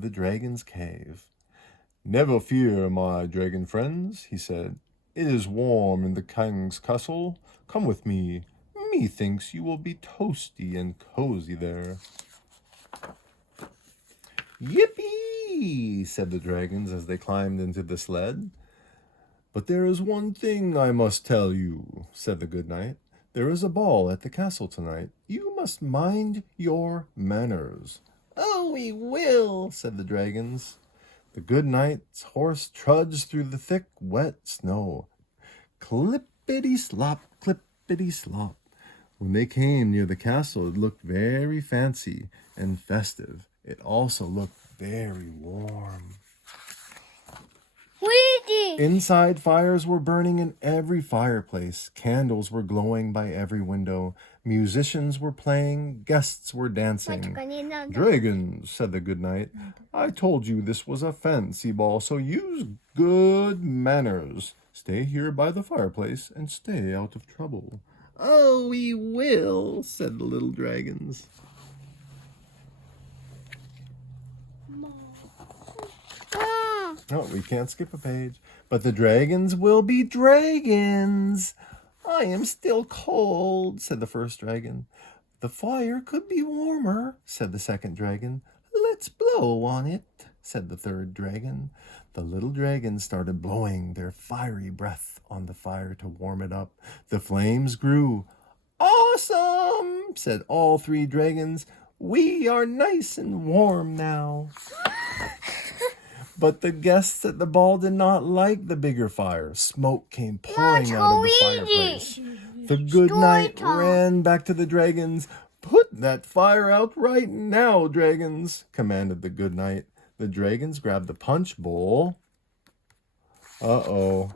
the dragon's cave. "Never fear, my dragon friends," he said. "It is warm in the king's castle. Come with me. Methinks you will be toasty and cozy there." "Yippee!" said the dragons as they climbed into the sled. "But there is one thing I must tell you," said the good knight. "There is a ball at the castle tonight. You must mind your manners." "Oh, we will," said the dragons. The good knight's horse trudged through the thick, wet snow. Clippity-slop, clippity-slop. When they came near the castle, it looked very fancy and festive. It also looked very warm. Inside, fires were burning in every fireplace. Candles were glowing by every window. Musicians were playing. Guests were dancing. "Dragons," said the good knight, "I told you this was a fancy ball, so use good manners. Stay here by the fireplace and stay out of trouble." "Oh, we will," said the little dragons. Oh, we can't skip a page. "But the dragons will be dragons." "I am still cold," said the first dragon. "The fire could be warmer," said the second dragon. "Let's blow on it," said the third dragon. The little dragons started blowing their fiery breath on the fire to warm it up. The flames grew. "Awesome," said all three dragons. "We are nice and warm now." But the guests at the ball did not like the bigger fire. Smoke came pouring out of the fireplace. The good knight ran back to the dragons. "Put that fire out right now, dragons," commanded the good knight. The dragons grabbed the punch bowl. Uh-oh.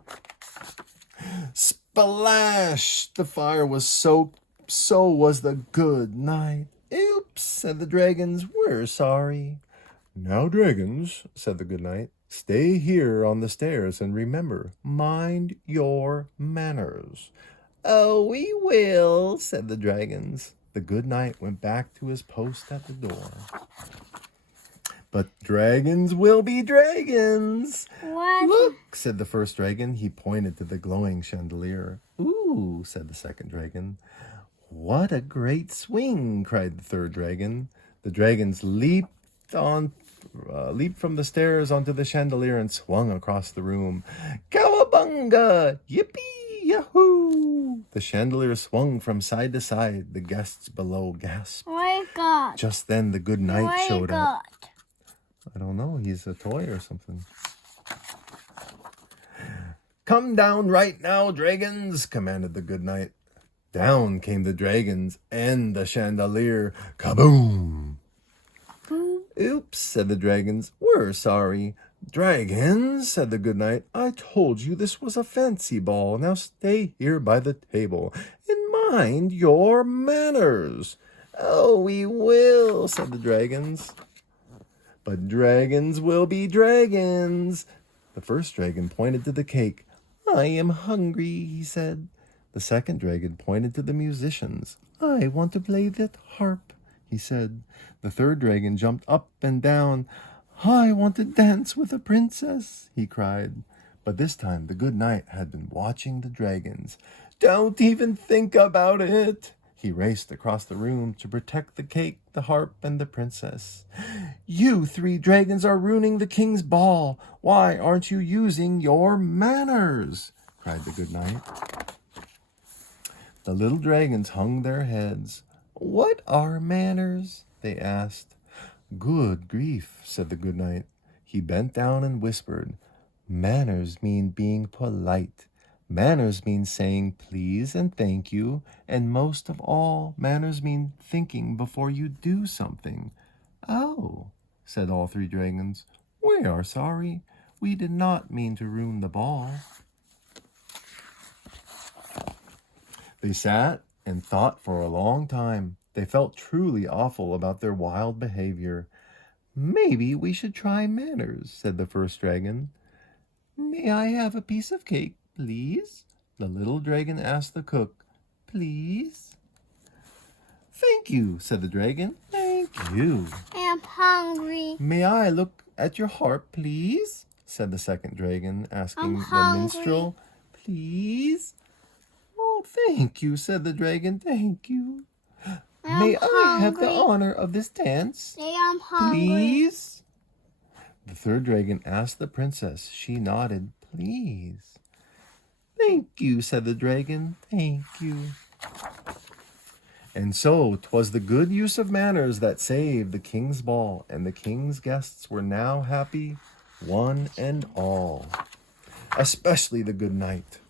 Splash! The fire was soaked. So was the good knight. "Oops," said the dragons. "We're sorry." "Now, dragons," said the good knight, "stay here on the stairs and remember, mind your manners." "Oh, we will," said the dragons. The good knight went back to his post at the door. "But dragons will be dragons." What? "Look," said the first dragon. He pointed to the glowing chandelier. "Ooh," said the second dragon. "What a great swing," cried the third dragon. The dragons leaped from the stairs onto the chandelier and swung across the room. "Cowabunga! Yippee! Yahoo!" The chandelier swung from side to side. The guests below gasped. My God. Just then the good knight My showed God. up. I don't know, he's a toy or something. "Come down right now, dragons," commanded the good knight. Down came the dragons and the chandelier. Kaboom! "Oops," said the dragons. "We're sorry." "Dragons," said the good knight, "I told you this was a fancy ball. Now stay here by the table and mind your manners." "Oh, we will," said the dragons. But dragons will be dragons. The first dragon pointed to the cake. "I am hungry," he said. The second dragon pointed to the musicians. "I want to play that harp," he said. The third dragon jumped up and down. "I want to dance with a princess," he cried. But this time the good knight had been watching the dragons. "Don't even think about it." He raced across the room to protect the cake, the harp, and the princess. "You three dragons are ruining the king's ball. Why aren't you using your manners?" cried the good knight. The little dragons hung their heads. "What are manners?" they asked. "Good grief," said the good knight. He bent down and whispered, "Manners mean being polite. Manners mean saying please and thank you. And most of all, manners mean thinking before you do something." "Oh," said all three dragons. "We are sorry. We did not mean to ruin the ball." They sat and thought for a long time. They felt truly awful about their wild behavior. "Maybe we should try manners," said the first dragon. "May I have a piece of cake, please?" The little dragon asked the cook. "Please?" Thank you, said the dragon. Thank you. I'm hungry. May I look at your harp, please? Said the second dragon, asking the minstrel. Please? Oh, thank you, said the dragon. Thank you. May I have the honor of this dance? I'm hungry. Please? The third dragon asked the princess. She nodded. Please. Thank you, said the dragon. Thank you. And so 'twas the good use of manners that saved the king's ball, and the king's guests were now happy, one and all, especially the good knight.